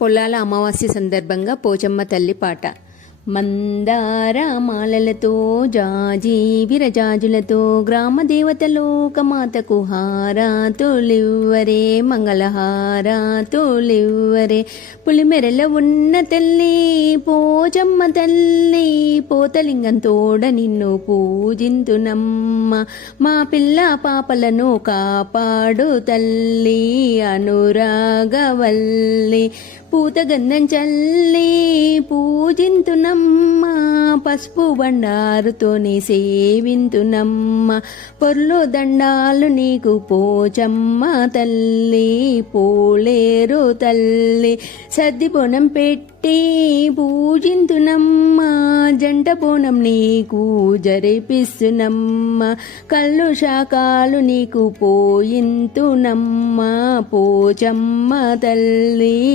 పొలాల అమావాస్య సందర్భంగా పోచమ్మ తల్లి పాట. మందార మాలలతో జాజి విరజాజులతో గ్రామ దేవతలోకమాతకు హారాతులివ్వరే, మంగళహారాతులివ్వరే. పులిమెరల ఉన్న తల్లి పోచమ్మ తల్లి, పోతలింగం తోడ నిన్ను పూజింతునమ్మ. మా పిల్ల పాపలను కాపాడు తల్లి అనురాగవల్లి. పూతగంధం చల్లి పూజింతునమ్మ, పసుపు బండారుతోనే సేవింతునమ్మ. పొర్లు దండాలు నీకు పోచమ్మ తల్లి, పోలేరు తల్లి. సద్ది బోనం పెట్టి పూజింతునమ్మ, జంట బోనం నీకు జరిపిస్తునమ్మ. కళ్ళు శాకాలు నీకు పోయింతునమ్మ పోచమ్మ తల్లి.